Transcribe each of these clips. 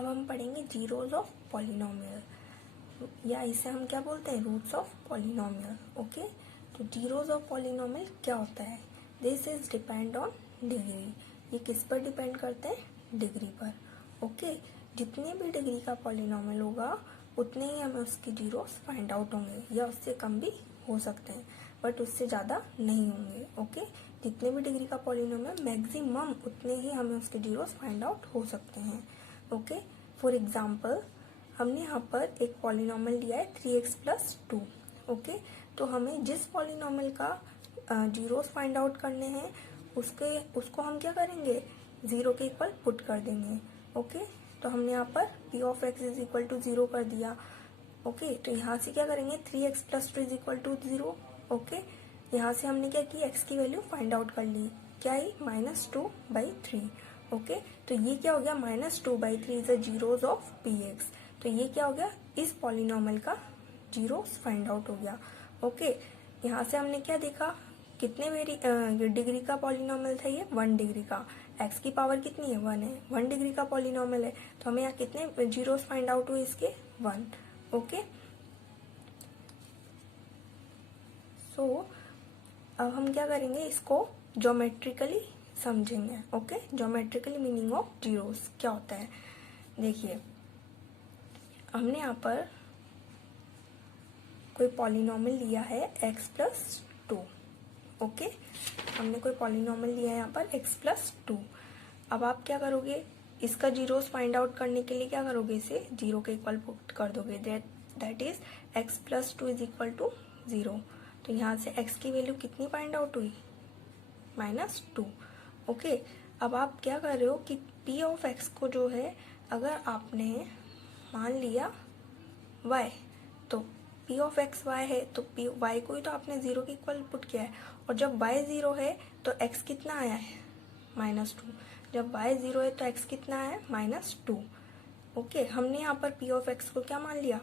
अब हम पढ़ेंगे जीरोज ऑफ पॉलिनोमियल, या इसे हम क्या बोलते हैं, रूट्स ऑफ पॉलिनोमियल। ओके, तो जीरोज ऑफ पॉलिनोमियल क्या होता है, this is depend on degree. ये किस पर डिपेंड करते हैं, डिग्री पर। ओके, जितने भी डिग्री का पॉलिनोमियल होगा उतने ही हमें उसके जीरोस फाइंड आउट होंगे, या उससे कम भी हो सकते हैं बट उससे ज़्यादा नहीं होंगे। ओके, जितने भी डिग्री का पॉलिनोमियल मैक्सिमम उतने ही हमें उसके जीरोस फाइंड आउट हो सकते हैं। ओके, फॉर एग्जाम्पल हमने यहाँ पर एक पॉलिनोमियल लिया है 3x + 2। ओके, तो हमें जिस पॉलिनोमियल का जीरोस फाइंड आउट करने हैं उसको हम क्या करेंगे, जीरो के इक्वल पुट कर देंगे। ओके, तो हमने यहाँ पर p of x is equal to 0 कर दिया। ओके, तो यहाँ से क्या करेंगे, 3x + 2 is equal to 0। Okay, यहाँ से हमने क्या किया, x की वैल्यू फाइंड आउट कर ली, क्या है, -2/3। ओके, तो ये क्या हो गया, -2/3 is the zeros of px। तो ये क्या हो गया, इस पॉलिनोमियल का जीरोस फाइंड आउट हो गया। ओके, यहाँ से हमने क्या देखा, कितने डिग्री का पॉलिनोमियल था ये, 1 डिग्री का। x की पावर कितनी है, 1 है, 1 डिग्री का पॉलिनोमियल है, तो हमें यहाँ कितने जीरोस फाइंड आउट हुए इसके, 1। ओके, सो अब हम क्या करेंगे, इसको ज्योमेट्रिकली समझेंगे। Okay, geometrically meaning of zeros क्या होता है, देखिए हमने यहाँ पर कोई पॉलिनोमियल लिया है x + 2। ओके, हमने कोई पॉलिनोमियल लिया है यहाँ पर x + 2। अब आप क्या करोगे, इसका जीरोस फाइंड आउट करने के लिए क्या करोगे, इसे 0 के इक्वल पुट कर दोगे, that is x + 2 is equal to 0। तो यहाँ से x की वैल्यू कितनी फाइंड आउट हुई, -2। ओके, अब आप क्या कर रहे हो कि p ऑफ x को जो है, अगर आपने मान लिया y, तो p ऑफ x y है, तो y को ही तो आपने 0 के इक्वल पुट किया है, और जब y 0 है तो x कितना आया है, -2। जब y 0 है तो x कितना आया है, -2। ओके, हमने यहाँ पर p ऑफ x को क्या मान लिया,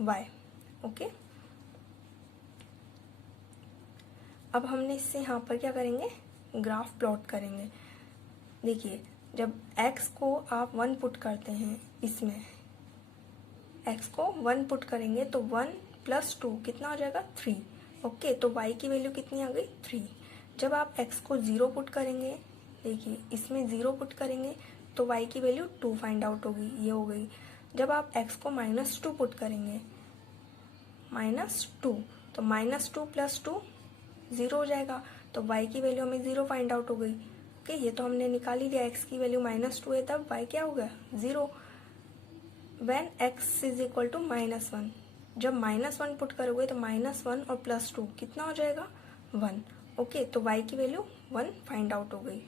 y। ओके, अब हमने इससे यहाँ पर क्या करेंगे, ग्राफ प्लॉट करेंगे। देखिए, जब x को आप 1 पुट करते हैं, इसमें x को 1 पुट करेंगे तो 1 + 2 कितना हो जाएगा, 3। ओके, तो y की वैल्यू कितनी आ गई, 3। जब आप x को 0 पुट करेंगे, देखिए इसमें 0 पुट करेंगे तो y की वैल्यू 2 फाइंड आउट होगी, ये हो गई। जब आप x को -2 पुट करेंगे, -2, तो -2 + 2 0 हो जाएगा, तो y की वैल्यू हमें 0 फाइंड आउट हो गई। ओके, ये तो हमने निकाल ही लिया, x की वैल्यू -2 है, तब y क्या हो गया, 0। when x is equal to -1, जब -1 पुट करोगे तो -1 और +2 कितना हो जाएगा, 1। ओके, तो y की वैल्यू 1 फाइंड आउट हो गई।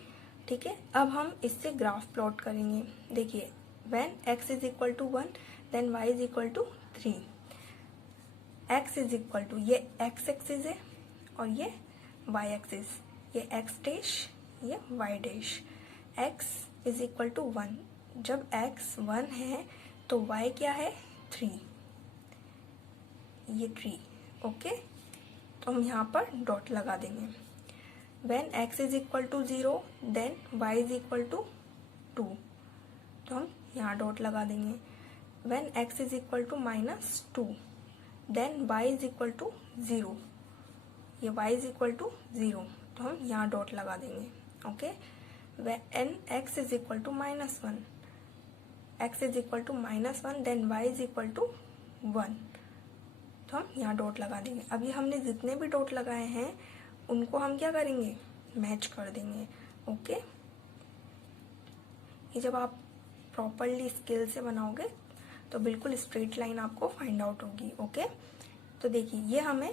ठीक है, अब हम इससे ग्राफ प्लॉट करेंगे। देखिए, when x is equal to 1 then y is equal to 3। x is equal to, ये x एक्सिस है और ये y एक्सिस, ये x डैश, ये y dash. x is equal to 1, जब x 1 है तो y क्या है, 3, ये 3। ओके, तो हम यहाँ पर डॉट लगा देंगे। when x is equal to 0 then y is equal to 2, तो हम यहाँ डॉट लगा देंगे। when x is equal to -2 then y is equal to 0, ये y इज इक्वल टू 0, तो हम यहाँ डॉट लगा देंगे। Okay, when x is equal to -1, x is equal to -1 then y is equal to 1, तो हम यहाँ डॉट लगा देंगे। अभी हमने जितने भी डॉट लगाए हैं उनको हम क्या करेंगे, मैच कर देंगे। ओके, ये जब आप प्रॉपरली स्केल से बनाओगे तो बिल्कुल स्ट्रेट लाइन आपको फाइंड आउट होगी। ओके, तो देखिए ये हमें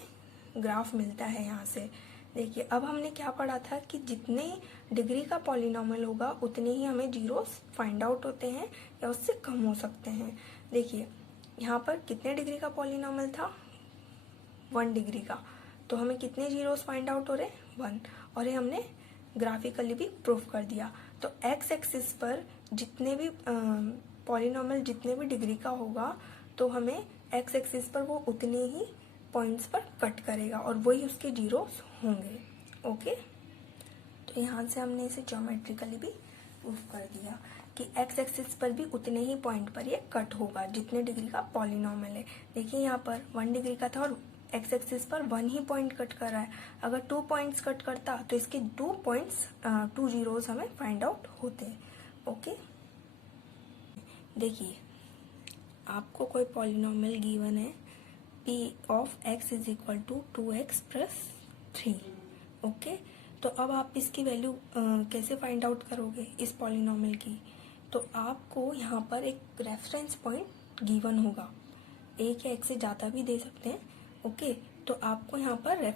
ग्राफ मिलता है यहाँ से। देखिए, अब हमने क्या पढ़ा था कि जितने डिग्री का पॉलिनोमियल होगा उतने ही हमें जीरोस फाइंड आउट होते हैं या उससे कम हो सकते हैं। देखिए, यहाँ पर कितने डिग्री का पॉलिनोमियल था, 1 डिग्री का, तो हमें कितने जीरोस फाइंड आउट हो रहे हैं, 1, और ये हमने ग्राफिकली भी प्रूफ कर दिया। तो एक्स एक्सिस पर जितने भी पॉलिनोमियल जितने भी डिग्री का होगा तो हमें एक्स एक्सिस पर वो उतने ही पॉइंट्स पर कट करेगा और वही उसके जीरोस होंगे। ओके, तो यहाँ से हमने इसे ज्योमेट्रिकली भी प्रूफ कर दिया। कि एक्स एक्सिस पर भी उतने ही पॉइंट पर ये कट होगा जितने डिग्री का पॉलिनॉमियल है। देखिए यहाँ पर 1 डिग्री का था और एक्स एक्सिस पर 1 ही पॉइंट कट कर रहा है। अगर 2 पॉइंट्स कट करता तो इसके 2 जीरोज हमें फाइंड आउट होते। ओके, देखिए आपको कोई पॉलिनॉमियल गिवन है p of x is equal to 2x plus 3। Okay, तो अब आप इसकी वैल्यू कैसे फाइंड आउट करोगे इस पॉलिनॉमियल की? तो आपको यहाँ पर एक रेफरेंस पॉइंट गिवन होगा, एक या एक से ज़्यादा भी दे सकते हैं। ओके, तो आपको यहाँ पर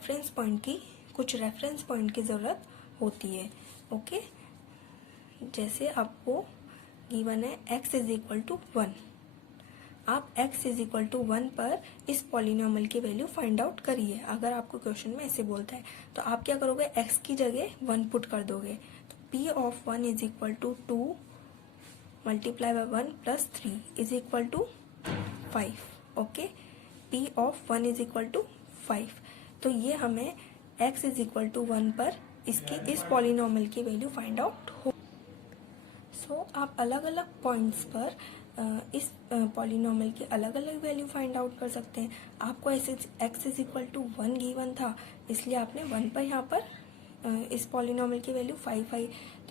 कुछ रेफरेंस पॉइंट की ज़रूरत होती है। ओके, जैसे आपको गिवन है x इज इक्वल टू 1, आप x इज इक्वल टू 1 पर इस पॉलिनॉमियल की वैल्यू फाइंड आउट करिए। अगर आपको क्वेश्चन में ऐसे बोलता है तो आप क्या करोगे, x की जगह 1 पुट कर दोगे। तो p of 1 is equal to 2 multiply by 1 plus 3 is equal to 5। Okay, p of 1 is equal to 5। तो ये हमें x इज इक्वल टू 1 पर इस पॉलिनॉमियल की वैल्यू फाइंड आउट हो। सो आप अलग अलग पॉइंट्स पर इस पॉलिनॉमियल की अलग अलग वैल्यू फाइंड आउट कर सकते हैं। आपको x is equal to 1 given था, इसलिए आपने 1 पर यहाँ पर इस पॉलिनॉमियल की वैल्यू 5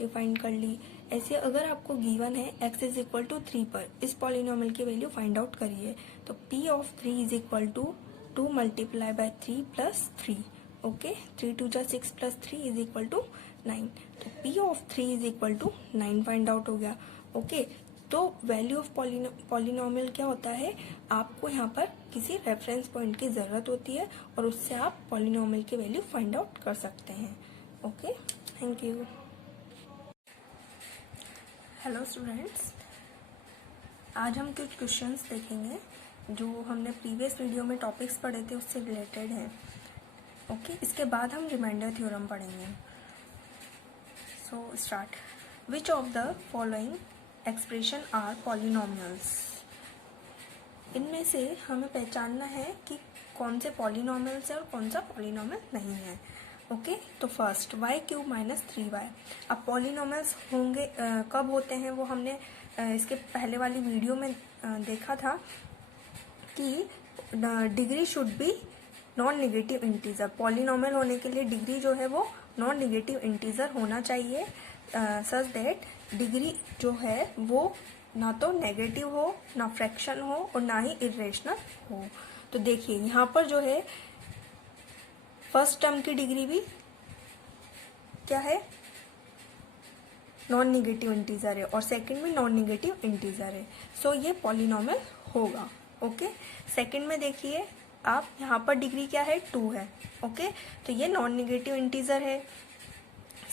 फाइंड कर ली। ऐसे अगर आपको गिवन है x इज इक्वल टू 3 पर इस पॉलिनॉमियल की वैल्यू फाइंड आउट करिए। तो p of 3 is equal to 2 multiply by 3 plus 3। Okay, 3 2 जा 6 प्लस 3 इज इक्वल टू 9। तो p of 3 is equal to 9 find out हो गया। ओके, तो वैल्यू ऑफ पॉलिनॉमियल क्या होता है, आपको यहाँ पर किसी रेफरेंस पॉइंट की ज़रूरत होती है और उससे आप पॉलिनॉमियल की वैल्यू फाइंड आउट कर सकते हैं। Okay, thank you. Hello students, आज हम कुछ क्वेश्चंस देखेंगे जो हमने प्रीवियस वीडियो में टॉपिक्स पढ़े थे उससे रिलेटेड हैं। ओके, इसके बाद हम रिमाइंडर थ्योरम पढ़ेंगे। So start. Which of the following expression are polynomials? इनमें से हमें पहचानना है कि कौन से पॉलिनॉमियल्स है और कौन सा पॉलिनॉमियल नहीं है। ओके, तो first y cube minus 3y। अब पॉलिनॉमियल्स होंगे कब होते हैं वो हमने इसके पहले वाली वीडियो में देखा था कि degree should be non negative integer. Polynomial होने के लिए डिग्री जो है वो नॉन नेगेटिव इंटीजर होना चाहिए, सच दैट डिग्री जो है वो ना तो नेगेटिव हो, ना फ्रैक्शन हो और ना ही इरेशनल हो। तो देखिए यहाँ पर जो है फर्स्ट टर्म की डिग्री भी क्या है, नॉन नेगेटिव इंटीजर है और सेकंड भी नॉन नेगेटिव इंटीजर है। सो ये पॉलिनॉमियल होगा। ओके, सेकंड में देखिए आप यहाँ पर डिग्री क्या है, 2 है। ओके, तो ये नॉन नेगेटिव इंटीजर है।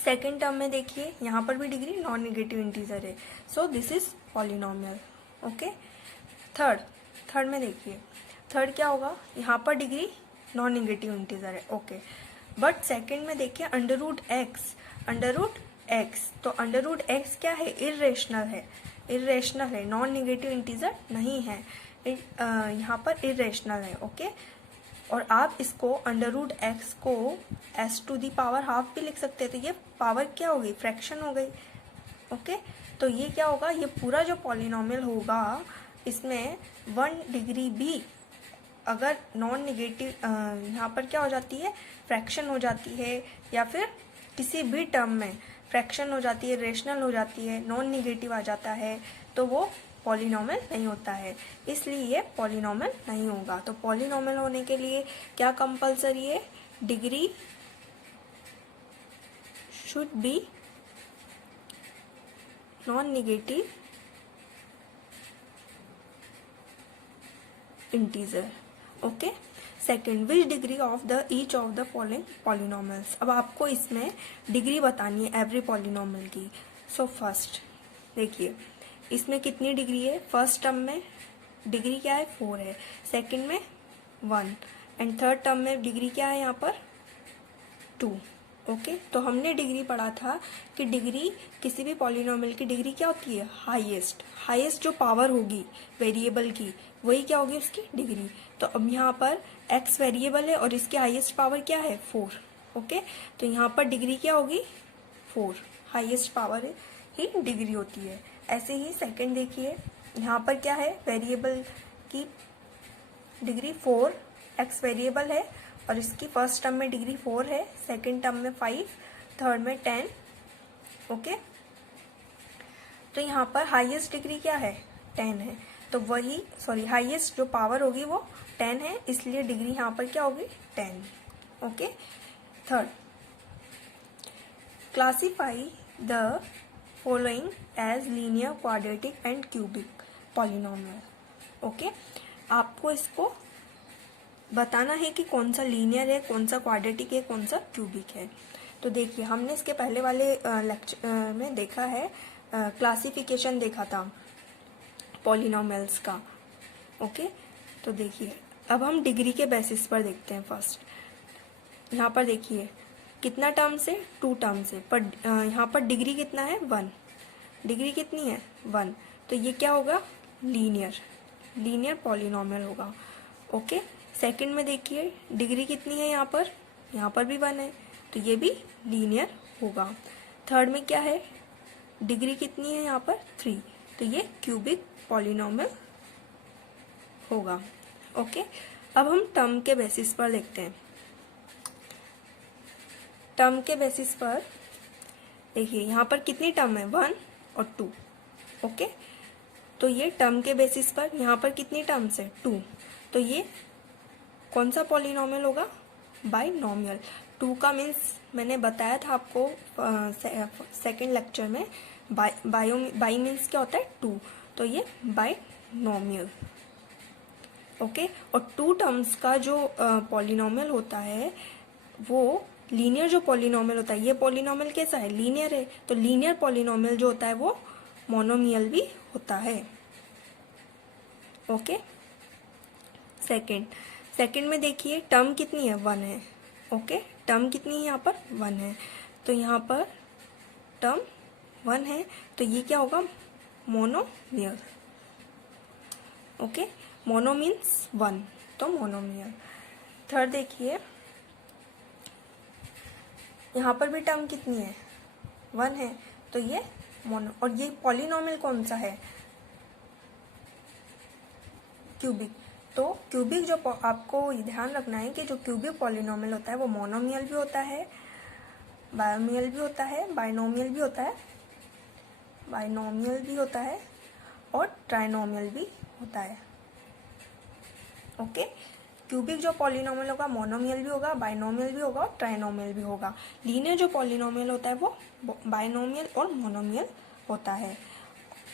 सेकेंड टर्म में देखिए यहाँ पर भी डिग्री नॉन नेगेटिव इंटीजर है। So this is polynomial. Okay, third में देखिए, थर्ड क्या होगा, यहाँ पर डिग्री नॉन नेगेटिव इंटीजर है। ओके, बट सेकेंड में देखिए अंडर रूट एक्स, तो अंडर रूट एक्स क्या है, इरेशनल है, नॉन नेगेटिव इंटीजर नहीं है, यहाँ पर इरेशनल है। ओके, और आप इसको अंडर रूट एक्स को s to the power half भी लिख सकते हैं। तो ये पावर क्या हो गई, फ्रैक्शन हो गई। ओके, तो ये क्या होगा, ये पूरा जो पॉलिनॉमियल होगा इसमें 1 डिग्री भी अगर नॉन नेगेटिव यहाँ पर क्या हो जाती है, फ्रैक्शन हो जाती है, या फिर किसी भी टर्म में फ्रैक्शन हो जाती है, रेशनल हो जाती है, नॉन नेगेटिव आ जाता है, तो वो पॉलिनॉमियल नहीं होता है, इसलिए ये पॉलिनॉमियल नहीं होगा। तो पॉलिनॉमियल होने के लिए क्या कंपलसरी है, degree should be non negative integer. Okay, second, which degree of the each of the following polynomials. अब आपको इसमें डिग्री बतानी है एवरी पॉलिनॉमियल की। सो फर्स्ट देखिए इसमें कितनी डिग्री है, फर्स्ट टर्म में डिग्री क्या है, 4 है, सेकंड में 1 एंड थर्ड टर्म में डिग्री क्या है यहाँ पर 2। ओके, तो हमने डिग्री पढ़ा था कि डिग्री किसी भी पॉलिनॉमियल की डिग्री क्या होती है, हाईएस्ट जो पावर होगी वेरिएबल की वही क्या होगी, उसकी डिग्री। तो अब यहाँ पर x वेरिएबल है और इसकी हाईएस्ट पावर क्या है, 4। ओके, तो यहाँ पर डिग्री क्या होगी, 4, हाईएस्ट पावर ही डिग्री होती है। ऐसे ही सेकंड देखिए, यहाँ पर क्या है, वेरिएबल की डिग्री 4, एक्स वेरिएबल है और इसकी फर्स्ट टर्म में डिग्री 4 है, सेकंड टर्म में 5, थर्ड में 10। ओके, तो यहाँ पर हाईएस्ट डिग्री क्या है, 10 है, तो वही हाईएस्ट जो पावर होगी वो 10 है, इसलिए डिग्री यहाँ पर क्या होगी, 10। Okay, third, classify the following as linear, quadratic and cubic polynomial. Okay, आपको इसको बताना है कि कौन सा लीनियर है, कौन सा क्वाड्रेटिक है, कौन सा क्यूबिक है। तो देखिए, हमने इसके पहले वाले लेक्चर में देखा है, क्लासिफिकेशन देखा था पॉलिनोमियल्स का। ओके, तो देखिए अब हम डिग्री के बेसिस पर देखते हैं। फर्स्ट यहाँ पर देखिए कितना टर्म से, 2 टर्म से, पर यहाँ पर डिग्री कितना है, 1। डिग्री कितनी है, 1, तो ये क्या होगा, लीनियर पॉलिनोमियल होगा। ओके, सेकंड में देखिए डिग्री कितनी है, यहाँ पर भी 1 है, तो ये भी लीनियर होगा। थर्ड में क्या है, डिग्री कितनी है, यहाँ पर 3, तो ये क्यूबिक पॉलिनोमियल होगा। ओके, अब हम टर्म के बेसिस पर देखते हैं। टर्म के बेसिस पर देखिए यहाँ पर कितनी टर्म है, 1 और 2। ओके, तो ये टर्म के बेसिस पर यहाँ पर कितनी टर्म्स है, 2, तो ये कौन सा पॉलिनोमियल होगा, बाइनोमियल। 2 का मीन्स मैंने बताया था आपको सेकंड लेक्चर में, बाई मीन्स क्या होता है, 2, तो ये बाइनोमियल। ओके, और 2 टर्म्स का जो पॉलिनोमियल होता है वो लीनियर जो पॉलिनोमियल होता है, ये पॉलिनोमियल कैसा है, लीनियर है, तो लीनियर पॉलिनोमियल जो होता है वो मोनोमियल भी होता है। ओके, सेकंड में देखिए टर्म कितनी है, 1 है। ओके, टर्म कितनी है, यहाँ पर 1 है, तो यहाँ पर टर्म 1 है, तो ये क्या होगा, मोनोमियल। ओके, मोनो मीन्स 1, तो मोनोमियल। थर्ड देखिए यहाँ पर भी टर्म कितनी है, 1 है, तो ये मोनो, और ये पॉलिनोमियल कौन सा है, क्यूबिक। तो क्यूबिक जो आपको ध्यान रखना है कि जो क्यूबिक पॉलिनोमियल होता है वो मोनोमियल भी होता है, बायोमियल भी होता है, बाइनोमियल भी होता है, और ट्राइनोमियल भी होता है। ओके, क्यूबिक जो पॉलिनोमियल होगा मोनोमियल भी होगा, बाइनोमियल भी होगा और ट्राइनोमियल भी होगा। लीनियर जो पॉलिनोमियल होता है वो बाइनोमियल और मोनोमियल होता है।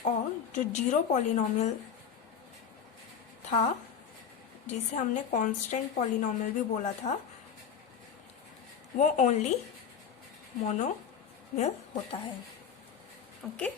और जो जीरो पॉलिनोमियल था जिसे हमने कांस्टेंट पॉलिनोमियल भी बोला था, वो ओनली मोनोमियल होता है। ओके।